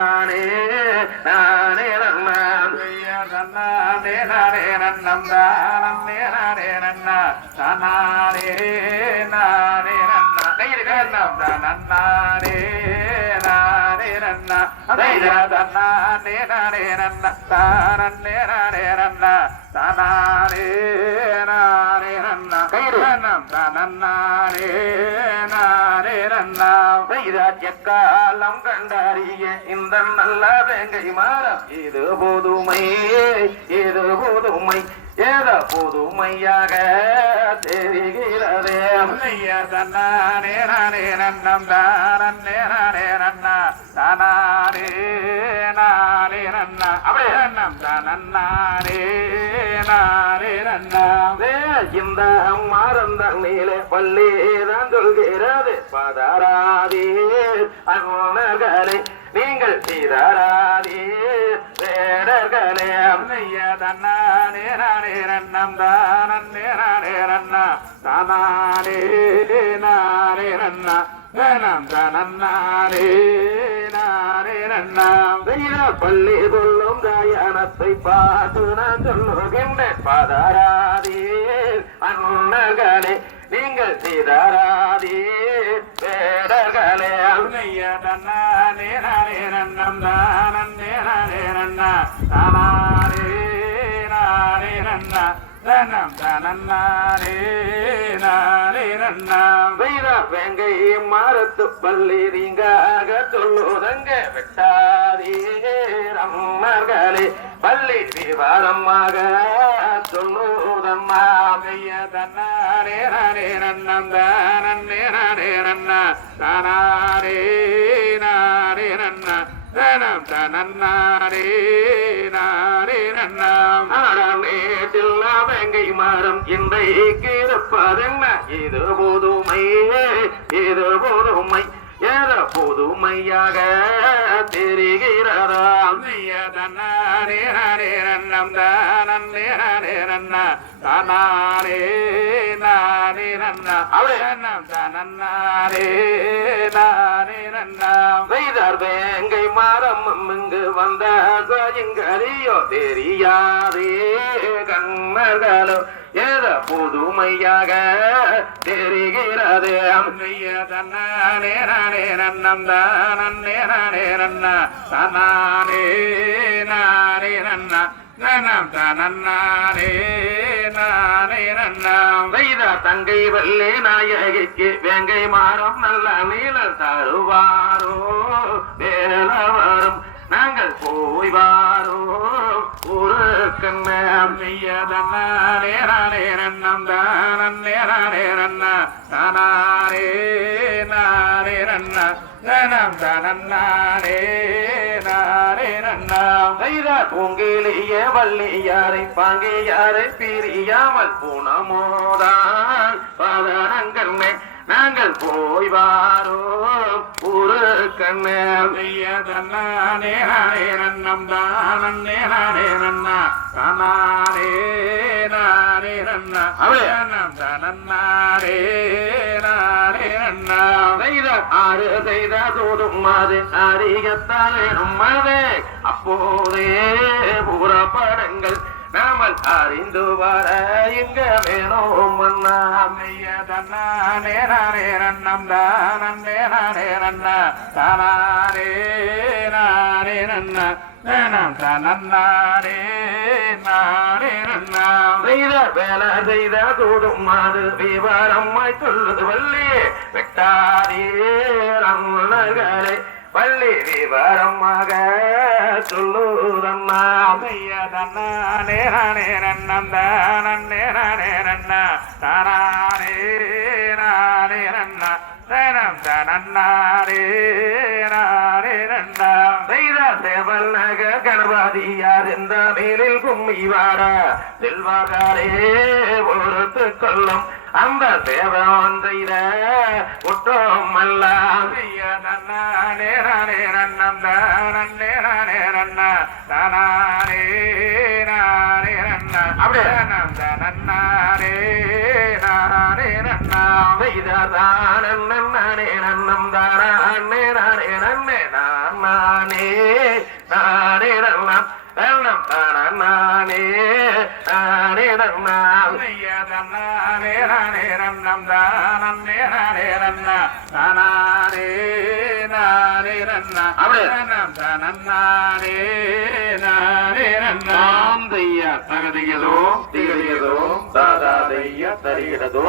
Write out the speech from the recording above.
நானே நானே நன்னான் நானே நன்னம். தானே நானே நன்னா தானே நானே நன்னா கையில் கண்ணம் நன்னானே நானே நன்னா தைரா தன்னானே நானே நன்னா தானே நானே நன்னா நானே நன்னா கையில் கண்ணம் நானே நன்னா வைராஜ்யக்காலம் கண்டறிய இந்த நல்ல வேங்கை மரம் இது போதுமை இது போதுமை ஏத புதுமையாக தெரிகிறதே. ஐயா தன்னானே நானே நன்னம் தானே நானே நன்னா தானே நானே நன்னா அப்படியே? நன்னம் தானே நானே நன்னா. இந்த மறந்த நீல பள்ளிதான் சொல்கிறது. பதராதே அண்ணர்களே நீங்கள் சீதராதே வேடர்களே. அம்மையா தன்னானே நானே நன்னம் தானே நானே நன்னா தானே நானே நன்னா வேணாம் தனன்னானே நானே நன்னாம் பள்ளி கொள்ளும் காயனத்தை பார்த்து நான் சொல்லுகின்றேன். பதராதே வெங்கை மரத்து பள்ளி நீங்காக சொல்லுதங்க வெட்டாதே ரம்மர்களே. பள்ளி விவாதமாக சொல்லுதம்மா மைய தன்னாரே நானே நன்னம் தானே நன்னா தானே நானே நன்னா தனம் தனன்னாரே நானே நன்னாம் ஆடமேட்டில் வெங்கை மரம் இன்றைக்கு இருப்பதென்ன இது போதுமை இது போதுமை ஏத புதுமையாக தெரிகிறதாம் தன்னாரே நன்னம் தானே நன்னா தானே நானே நானே வைதார் வேங்கை மரம் இங்கு வந்த இங்கறியோ தெரியாதே கண்ணர்களோ ஏத புதுமையாக தெரிகிறது தன்னானே நானே நன்னம் தானே நானே நன்னா தன்னானே நானே நன்னா நனம் தனன்னானே நானே நன்னாம். வைத தங்கை வல்லே நாயகிக்கு வேங்கை மாறும் நல்ல நீல தருவாரோ வேலவரும் நாங்கள் போய் வாரோ ஒரு கண்ணைய தன்னானே நானே நன்னம். தானே நானே நன்னா தானே நானே நன்னா தனம் தனன்னானே நானே நன்னாம். வைத பூங்கிலிய வள்ளியாரை பாங்கியாரை பிரியாமல் பூனமோதான். பாதனங்கண்ணே நாங்கள் போய் வாரோம். ஒரு கண்ணே. தன்னானே நானே நன்னம் தானே நானே நன்னா தானே நானே நன்னா நம் தனன்னாரே நானே நன்னா செய்த ஆறு செய்த தோடும் அது அறியத்தாலே நம்மதே அப்போதே புறப்படங்கள். நாமல் அறிந்து வர இங்க வேணும் மன்னாமைய தன்னானே நானே நன்னம் தானே நானே நன்னா. தானே நானே நன்னா. நனம் தனன்னானே நானே நன்னா. செய்த வேலை செய்த கூடும் மாது விவரம்மாய் சொல்லுது வள்ளி. வெட்டாரே ரன்னர்களே பள்ளி விவரமாக சொல்லுதம்மா. மைய தன்னானே நானே நன்னம் தானே நானே நன்னா தானே நானே நன்னா தனம் தனன்னாரே நானே நன்னா செய்த சேவல் நக கணபதியார் இந்த மேலில் கும்மி வாரா. செல்வாரே பொறுத்து கொள்ளும் அந்த சேவன் செய்த குற்றம் எல்லாம் செய்ய நன்னானே நானே நன்னம் தானே நானே நன்னா தானே நானே நன்னா அப்படியே நம் தனன்னானே நானே நன்னா நன்னே நன்னம் தானே நானே நன்னே நானே நானே நன்னம் நன்னம் தானே நானே நானே நன்னம் ஐயா தன்னானே நானே நன்னம் தானே நானே நன்னா தானானே நானே நன்னா அப்படியே. நன்னம் தனன்னானே நானே நன்னா தகதியதோ திகதியதோ தாதா தைய தருகிறதோ